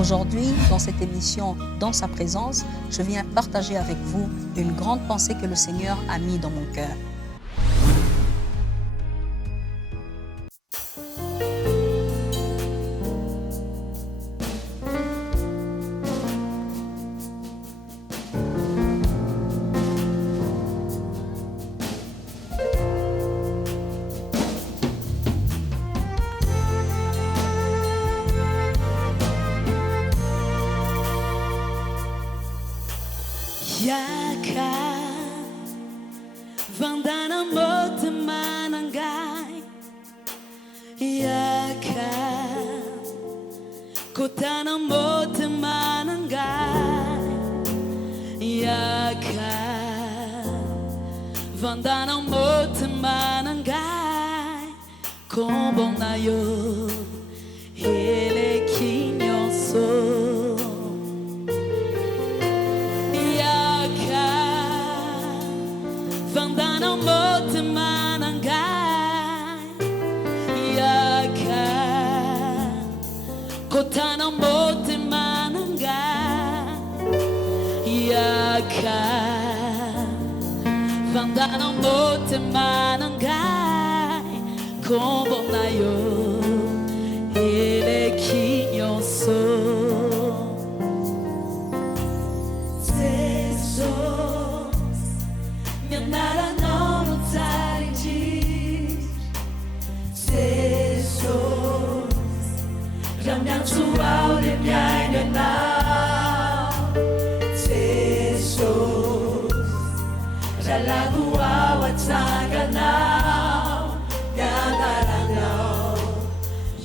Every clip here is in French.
Aujourd'hui, dans cette émission Dans sa présence, je viens partager avec vous une grande pensée que le Seigneur a mise dans mon cœur. Yaka vandana mota manangai Yaka kotana mota manangai Yaka vandana mota manangai Kombonayo ele kinyoso Vandana mota manangai Yaka Kotana mota manangai Yaka Vandana mota manangai Kombonayo ele kinyoso Nara não notarem diz Jesus Ramyan suau de minha não Jesus Ralagu awat sanga não Nara não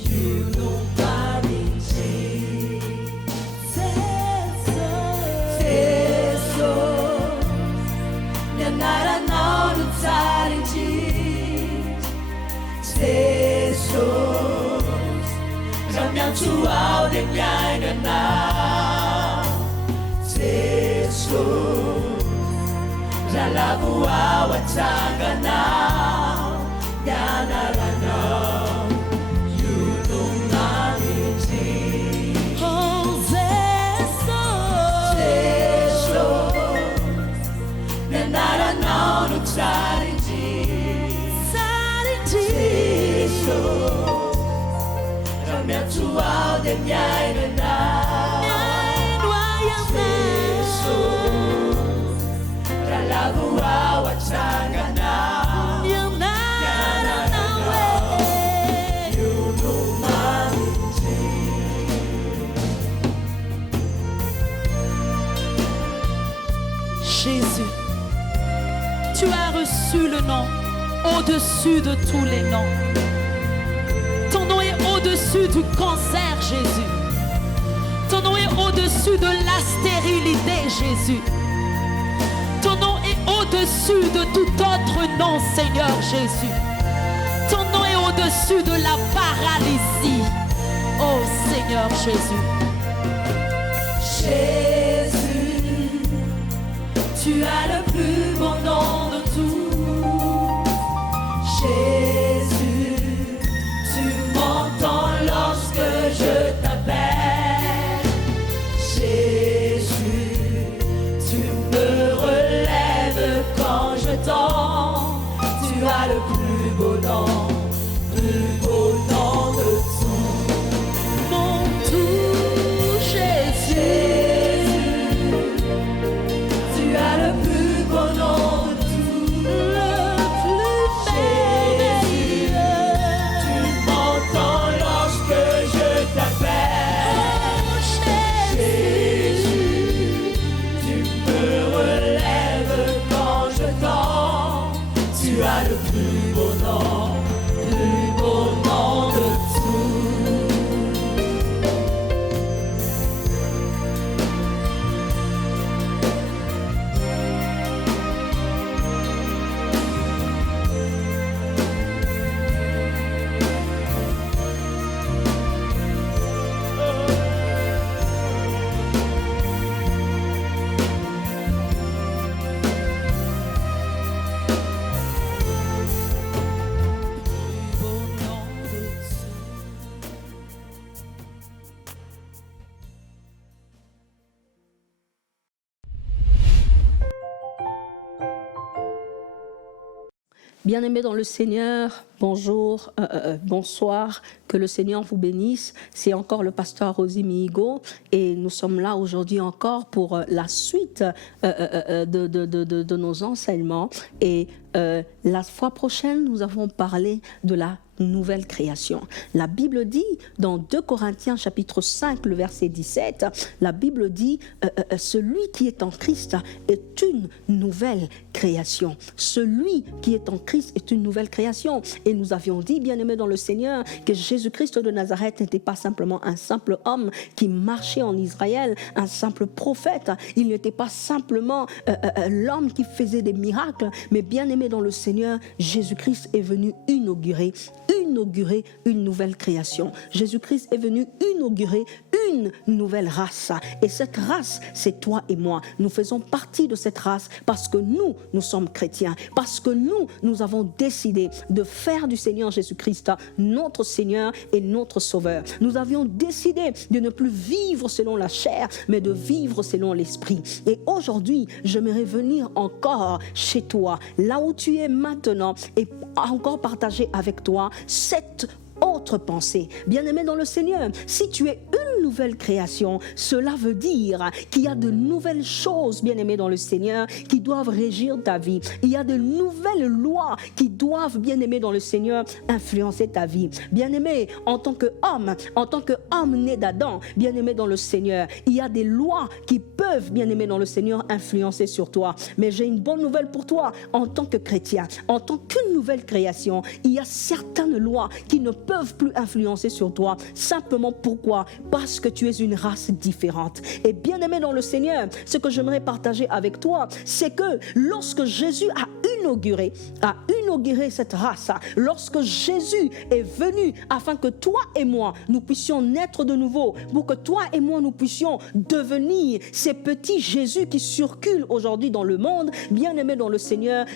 You don't worry Nara não notarem diz Jesus Ramyan suau de minha não Jesus Ralagu awat sanga não Nara não You don't worry Oh Jesus Nara não notarem Jesus Ramyan suau de minha Jesus Ralagu awat sanga não Nara não You don't worry Jésus Tu as reçu le nom au-dessus de tous les noms. Ton nom est au-dessus du cancer, Jésus. Ton nom est au-dessus de la stérilité, Jésus. Ton nom est au-dessus de tout autre nom, Seigneur Jésus. Ton nom est au-dessus de la paralysie, oh Seigneur Jésus. Jésus, tu as le plus beau nom de tous. Jésus, tu m'entends lorsque je t'appelle. Jésus, tu me relèves quand je tombe. Tu as le plus beau nom de tous. Mon tout, Jésus, tu as le plus beau nom de tous. Le plus merveilleux. Tu m'entends lorsque je t'appelle. Jésus, tu me relèves quand je tombe. Tu as le plus beau nom de tous. Bien-aimés dans le Seigneur, bonjour, bonsoir, que le Seigneur vous bénisse. C'est encore le pasteur Rosie Mihigo et nous sommes là aujourd'hui encore pour la suite de nos enseignements. Et la fois prochaine, nous avons parlé de la nouvelle création. La Bible dit, dans 2 Corinthiens chapitre 5, le verset 17, la Bible dit, celui qui est en Christ est une nouvelle création. Celui qui est en Christ est une nouvelle création. Et nous avions dit, bien-aimés dans le Seigneur, que Jésus-Christ de Nazareth n'était pas simplement un simple homme qui marchait en Israël, un simple prophète. Il n'était pas simplement l'homme qui faisait des miracles, mais bien-aimé dans le Seigneur, Jésus-Christ est venu inaugurer une nouvelle création. Jésus-Christ est venu inaugurer une nouvelle race. Et cette race, c'est toi et moi. Nous faisons partie de cette race parce que nous sommes chrétiens. Parce que nous avons décidé de faire du Seigneur Jésus-Christ notre Seigneur et notre Sauveur. Nous avions décidé de ne plus vivre selon la chair, mais de vivre selon l'Esprit. Et aujourd'hui, j'aimerais venir encore chez toi, là où tu es maintenant, et encore partager avec toi cette autre pensée. Bien-aimé dans le Seigneur, si tu es une nouvelle création, cela veut dire qu'il y a de nouvelles choses, bien-aimé dans le Seigneur, qui doivent régir ta vie. Il y a de nouvelles lois qui doivent, bien-aimé dans le Seigneur, influencer ta vie. Bien-aimé, en tant qu'homme né d'Adam, bien-aimé dans le Seigneur, il y a des lois qui peuvent, bien-aimé dans le Seigneur, influencer sur toi. Mais j'ai une bonne nouvelle pour toi, en tant que chrétien, en tant qu'une nouvelle création, il y a certaines lois qui ne peuvent plus influencer sur toi. Simplement pourquoi? Parce que tu es une race différente. Et bien aimé dans le Seigneur, ce que j'aimerais partager avec toi, c'est que lorsque Jésus a inauguré cette race, lorsque Jésus est venu afin que toi et moi, nous puissions naître de nouveau, pour que toi et moi, nous puissions devenir ces petits Jésus qui circulent aujourd'hui dans le monde, bien aimé dans le Seigneur,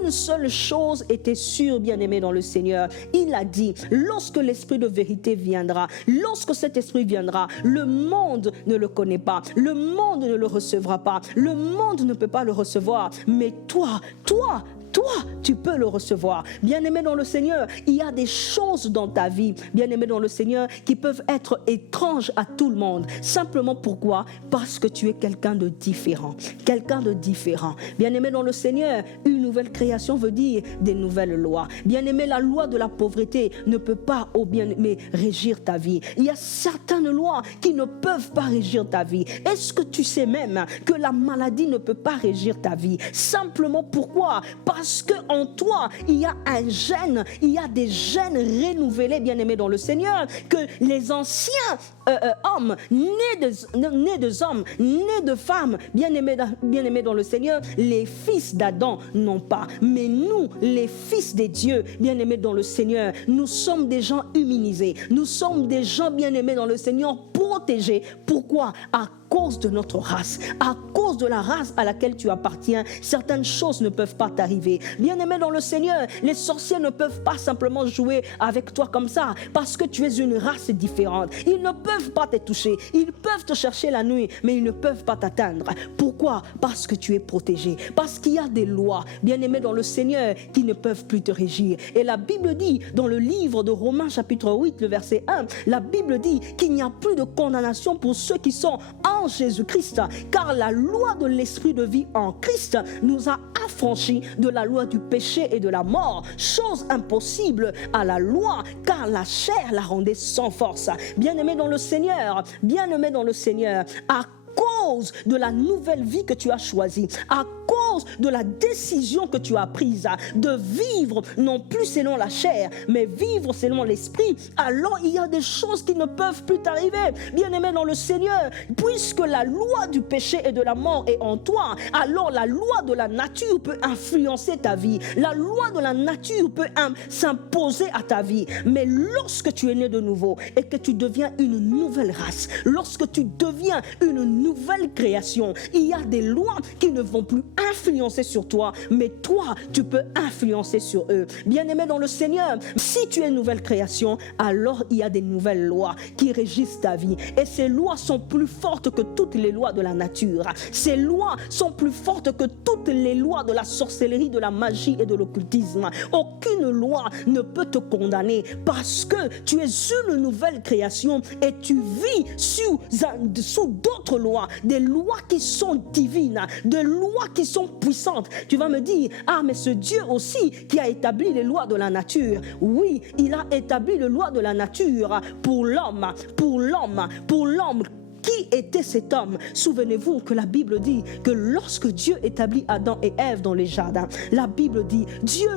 une seule chose était sûre, bien aimé dans le Seigneur. Il a dit, lorsque l'Esprit de vérité viendra, lorsque cet Esprit viendra, le monde ne le connaît pas, le monde ne le recevra pas, le monde ne peut pas le recevoir, mais toi, tu peux le recevoir. Bien-aimé dans le Seigneur, il y a des choses dans ta vie, bien-aimé dans le Seigneur, qui peuvent être étranges à tout le monde. Simplement pourquoi? Parce que tu es quelqu'un de différent. Quelqu'un de différent. Bien-aimé dans le Seigneur, une nouvelle création veut dire des nouvelles lois. Bien-aimé, la loi de la pauvreté ne peut pas, bien-aimé, régir ta vie. Il y a certaines lois qui ne peuvent pas régir ta vie. Est-ce que tu sais même que la maladie ne peut pas régir ta vie? Simplement pourquoi? Parce qu'en toi, il y a un gène, il y a des gènes renouvelés, bien-aimés dans le Seigneur, que les anciens hommes, nés des hommes, nés de femmes, bien-aimés dans le Seigneur, les fils d'Adam n'ont pas. Mais nous, les fils des dieux, bien-aimés dans le Seigneur, nous sommes des gens immunisés. Nous sommes des gens, bien-aimés dans le Seigneur, protégés. Pourquoi? À cause de notre race, à cause de la race à laquelle tu appartiens, certaines choses ne peuvent pas t'arriver. Bien-aimé dans le Seigneur, les sorciers ne peuvent pas simplement jouer avec toi comme ça, parce que tu es une race différente. Ils ne peuvent pas te toucher, ils peuvent te chercher la nuit, mais ils ne peuvent pas t'atteindre. Pourquoi? Parce que tu es protégé, parce qu'il y a des lois, bien-aimé dans le Seigneur, qui ne peuvent plus te régir. Et la Bible dit, dans le livre de Romains chapitre 8, le verset 1, la Bible dit qu'il n'y a plus de condamnation pour ceux qui sont en Jésus-Christ, car la loi de l'esprit de vie en Christ nous a affranchis de la loi du péché et de la mort, chose impossible à la loi, car la chair la rendait sans force. Bien-aimé dans le Seigneur, bien-aimé dans le Seigneur, à cause de la nouvelle vie que tu as choisie, à cause de la décision que tu as prise de vivre non plus selon la chair, mais vivre selon l'esprit, alors il y a des choses qui ne peuvent plus t'arriver. Bien-aimé dans le Seigneur, puisque la loi du péché et de la mort est en toi, alors la loi de la nature peut influencer ta vie. La loi de la nature peut s'imposer à ta vie. Mais lorsque tu es né de nouveau et que tu deviens une nouvelle race, lorsque tu deviens une nouvelle nouvelle création. Il y a des lois qui ne vont plus influencer sur toi, mais toi, tu peux influencer sur eux. Bien-aimé dans le Seigneur, si tu es une nouvelle création, alors il y a des nouvelles lois qui régissent ta vie. Et ces lois sont plus fortes que toutes les lois de la nature. Ces lois sont plus fortes que toutes les lois de la sorcellerie, de la magie et de l'occultisme. Aucune loi ne peut te condamner parce que tu es une nouvelle création et tu vis sous d'autres lois, des lois qui sont divines, des lois qui sont puissantes. Tu vas me dire, ah mais ce Dieu aussi qui a établi les lois de la nature. Oui, il a établi les lois de la nature pour l'homme. Qui était cet homme? Souvenez-vous que la Bible dit que lorsque Dieu établit Adam et Ève dans les jardins, la Bible dit, Dieu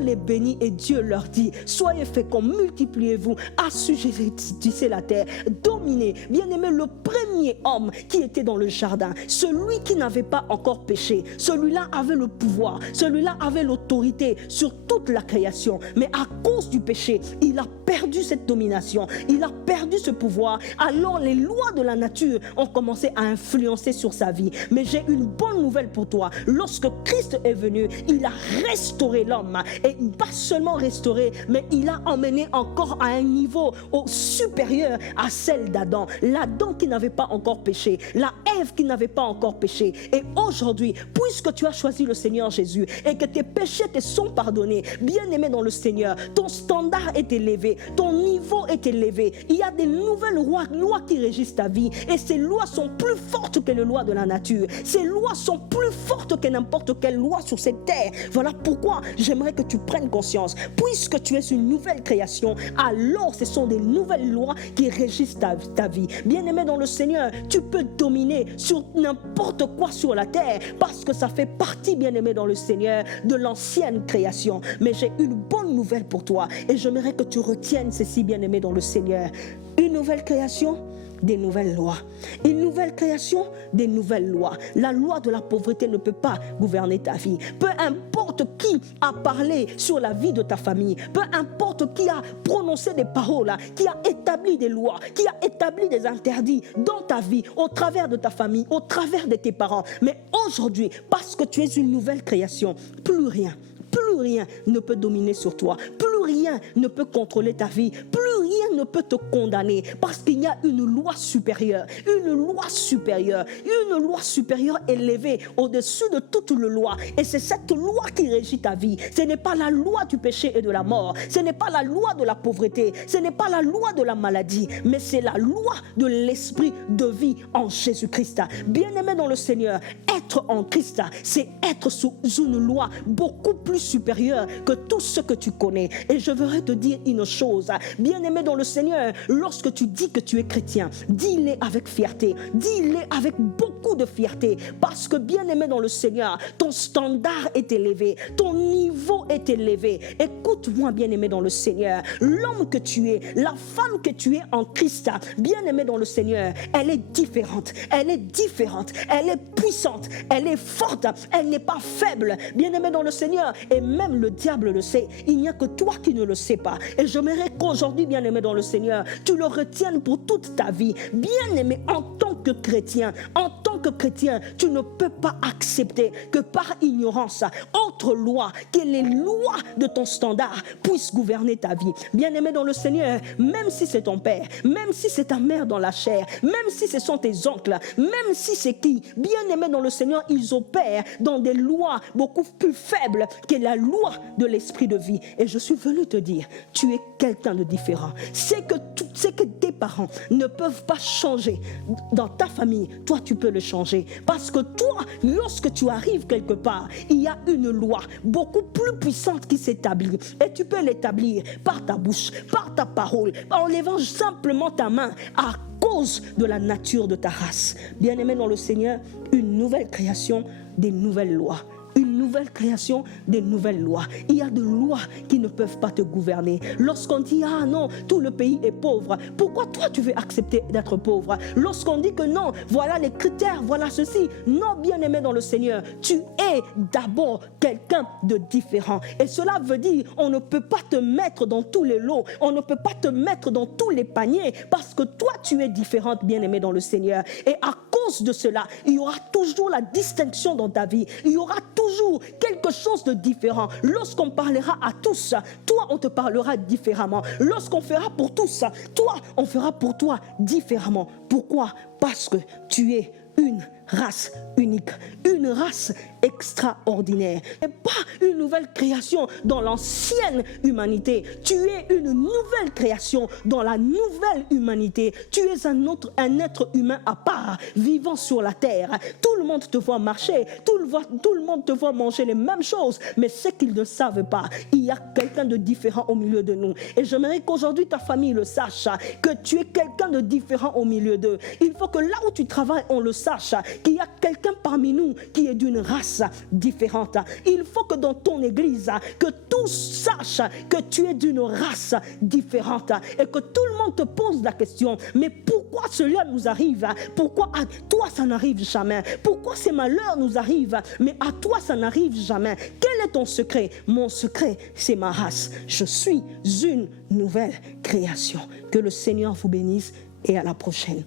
les bénit et Dieu leur dit, soyez féconds, multipliez-vous, assujettissez la terre, dominez. Bien-aimé, le premier homme qui était dans le jardin, celui qui n'avait pas encore péché, celui-là avait le pouvoir, celui-là avait l'autorité sur toute la création. Mais à cause du péché, il a perdu cette domination, il a perdu ce pouvoir. Alors les lois de la nature ont commencé à influencer sur sa vie. Mais j'ai une bonne nouvelle pour toi. Lorsque Christ est venu, il a restauré l'homme. Et pas seulement restauré, mais il a emmené encore à un niveau supérieur à celle d'Adam. L'Adam qui n'avait pas encore péché, la Ève qui n'avait pas encore péché. Et aujourd'hui, puisque tu as choisi le Seigneur Jésus et que tes péchés te sont pardonnés, bien-aimé dans le Seigneur, ton standard est élevé, ton niveau est élevé. Il y a des nouvelles lois qui régissent ta vie et ces lois sont plus fortes que les lois de la nature. Ces lois sont plus fortes que n'importe quelle loi sur cette terre. Voilà pourquoi j'aimerais que tu prennes conscience. Puisque tu es une nouvelle création, alors ce sont des nouvelles lois qui régissent ta vie. Bien-aimé dans le Seigneur, tu peux dominer sur n'importe quoi sur la terre parce que ça fait partie, bien-aimé dans le Seigneur, de l'ancienne création. Mais j'ai une bonne nouvelle pour toi et j'aimerais que tu retiennes ceci, bien-aimé dans le Seigneur. Une nouvelle création, des nouvelles lois. Une nouvelle création, des nouvelles lois. La loi de la pauvreté ne peut pas gouverner ta vie. Peu importe qui a parlé sur la vie de ta famille, peu importe qui a prononcé des paroles, qui a établi des lois, qui a établi des interdits dans ta vie, au travers de ta famille, au travers de tes parents. Mais aujourd'hui, parce que tu es une nouvelle création, plus rien ne peut dominer sur toi. Plus rien ne peut contrôler ta vie. Plus rien ne peut te condamner parce qu'il y a une loi supérieure élevée au-dessus de toute loi. Et c'est cette loi qui régit ta vie. Ce n'est pas la loi du péché et de la mort. Ce n'est pas la loi de la pauvreté. Ce n'est pas la loi de la maladie. Mais c'est la loi de l'esprit de vie en Jésus-Christ. Bien-aimé dans le Seigneur, être en Christ, c'est être sous une loi beaucoup plus supérieure que tout ce que tu connais. Et je voudrais te dire une chose, bien-aimé dans le Seigneur, lorsque tu dis que tu es chrétien, dis-le avec fierté, dis-le avec beaucoup de fierté, parce que bien-aimé dans le Seigneur, ton standard est élevé, ton niveau est élevé. Écoute-moi, bien-aimé dans le Seigneur, l'homme que tu es, la femme que tu es en Christ, bien-aimé dans le Seigneur, elle est différente, elle est puissante, elle est forte, elle n'est pas faible, bien-aimé dans le Seigneur. Et même le diable le sait, il n'y a que toi qui ne le sais pas. Et j'aimerais qu'aujourd'hui, bien-aimé dans le Seigneur, tu le retiennes pour toute ta vie. Bien-aimé, en tant que chrétien, tu ne peux pas accepter que par ignorance, autre loi que les lois de ton standard puissent gouverner ta vie. Bien-aimé dans le Seigneur, même si c'est ton père, même si c'est ta mère dans la chair, même si ce sont tes oncles, même si c'est qui, bien-aimé dans le Seigneur, ils opèrent dans des lois beaucoup plus faibles que la loi de l'esprit de vie. Et je suis venu te dire, tu es quelqu'un de différent. C'est que tes parents ne peuvent pas changer dans ta famille, toi tu peux le changer. Parce que toi, lorsque tu arrives quelque part, il y a une loi beaucoup plus puissante qui s'établit. Et tu peux l'établir par ta bouche, par ta parole, en levant simplement ta main à cause de la nature de ta race. Bien-aimé dans le Seigneur, une nouvelle création, des nouvelles lois. Une nouvelle création, des nouvelles lois. Il y a des lois qui ne peuvent pas te gouverner. Lorsqu'on dit, ah non, tout le pays est pauvre, pourquoi toi tu veux accepter d'être pauvre? Lorsqu'on dit que non, voilà les critères, voilà ceci. Non, bien-aimé dans le Seigneur, tu es d'abord quelqu'un de différent. Et cela veut dire, on ne peut pas te mettre dans tous les lots, on ne peut pas te mettre dans tous les paniers, parce que toi tu es différente, bien-aimé dans le Seigneur. Et à cause cause de cela, il y aura toujours la distinction dans ta vie. Il y aura toujours quelque chose de différent. Lorsqu'on parlera à tous, toi, on te parlera différemment. Lorsqu'on fera pour tous, toi, on fera pour toi différemment. Pourquoi? Parce que tu es une race unique, une race extraordinaire. Et pas une nouvelle création dans l'ancienne humanité. Tu es une nouvelle création dans la nouvelle humanité. Tu es un être humain à part, vivant sur la terre. Tout le monde te voit marcher, tout le monde te voit manger les mêmes choses, mais ce qu'ils ne savent pas, il y a quelqu'un de différent au milieu de nous. Et j'aimerais qu'aujourd'hui ta famille le sache, que tu es quelqu'un de différent au milieu d'eux. Il faut que là où tu travailles, on le sache, qu'il y a quelqu'un parmi nous qui est d'une race différente. Il faut que dans ton église, que tous sachent que tu es d'une race différente et que tout le monde te pose la question, mais pourquoi cela nous arrive? Pourquoi à toi ça n'arrive jamais? Pourquoi ces malheurs nous arrivent, mais à toi ça n'arrive jamais? Quel est ton secret? Mon secret, c'est ma race. Je suis une nouvelle création. Que le Seigneur vous bénisse et à la prochaine.